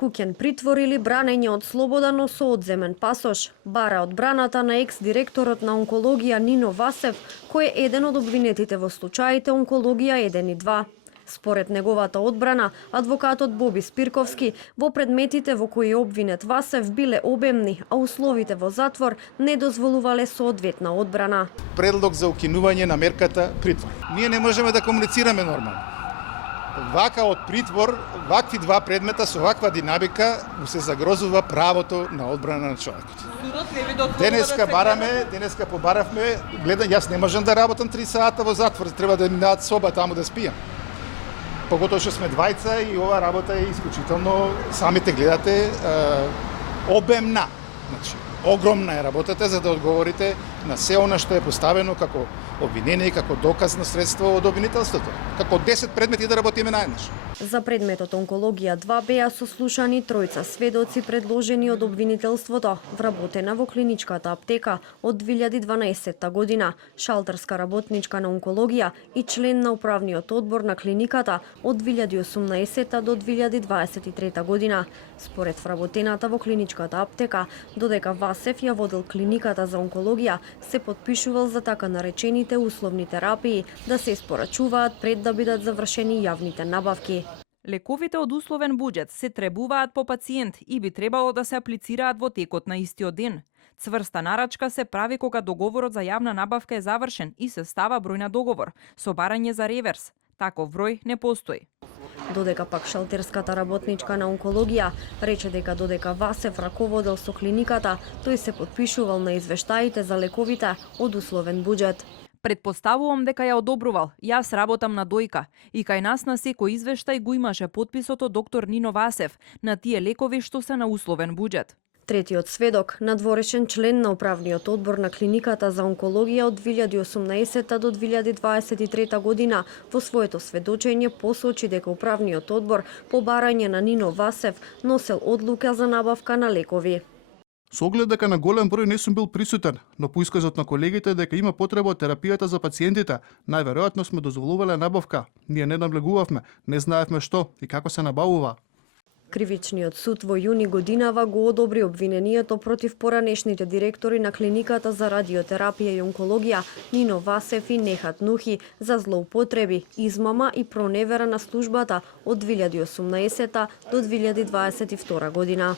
Куќен притвор или бранење од слобода, но со одземен пасош, бара одбраната на екс-директорот на онкологија Нино Васев, кој е еден од обвинетите во случаите онкологија 1 и 2. Според неговата одбрана, адвокатот Боби Спирковски, во предметите во кои обвинет Васев биле обемни, а условите во затвор не дозволувале соодветна одбрана. Предлог за укинување на мерката притвор. Ние не можеме да комуницираме нормално. Вака од притвор, вакви два предмета со ваква динамика му се загрозува правото на одбрана на човекот. Денеска бараме, денеска побаравме, гледам, јас не можам да работам 3 сата во затвор, треба да ми дадат соба таму да спијам. Поготоа што сме двајца и ова работа е исклучително, самите гледате, обемна. Значи, огромна е работата за да одговорите на се она што е поставено како обвинение и како доказно средство од обвинителството. Како 10 предмети да работиме наеднаш. За предметот онкологија 2 беа сослушани тројца сведоци предложени од обвинителството, вработена во клиничката аптека од 2012 година, шалтерска работничка на онкологија и член на управниот одбор на клиниката од 2018 до 2023 година. Според вработената во клиничката аптека, додека Васев ја водел клиниката за онкологија, се потпишувал за така наречените условни терапии да се испорачуваат пред да бидат завршени јавните набавки. Лековите од условен буџет се требуваат по пациент и би требало да се аплицираат во текот на истиот ден. Цврста нарачка се прави кога договорот за јавна набавка е завршен и се става број на договор, со барање за реверс. Таков број не постои. Додека пак шалтерската работничка на онкологија рече дека додека Васев раководел со клиниката, тој се потпишувал на извештаите за лековите од условен буџет. Предпоставувам дека ја одобрувал. Јас работам на дојка и кај нас на секој извештај го имаше потписот од доктор Нино Васев на тие лекови што се на условен буџет. Третиот сведок, надворешен член на управниот одбор на клиниката за онкологија од 2018 до 2023 година, во своето сведочење посочи дека управниот одбор по барање на Нино Васев носел одлука за набавка на лекови. Со оглед дека на голем број не сум бил присутен, но по исказот на колегите дека има потреба од терапијата за пациентите, најверојатно сме дозволувале набавка. Ние не наблегувавме, не знаевме што и како се набавува. Кривичниот суд во јуни годинава го одобри обвинението против поранешните директори на клиниката за радиотерапија и онкологија Нино Васев и Нехат Нухи за злоупотреби, измама и проневера на службата од 2018 до 2022 година.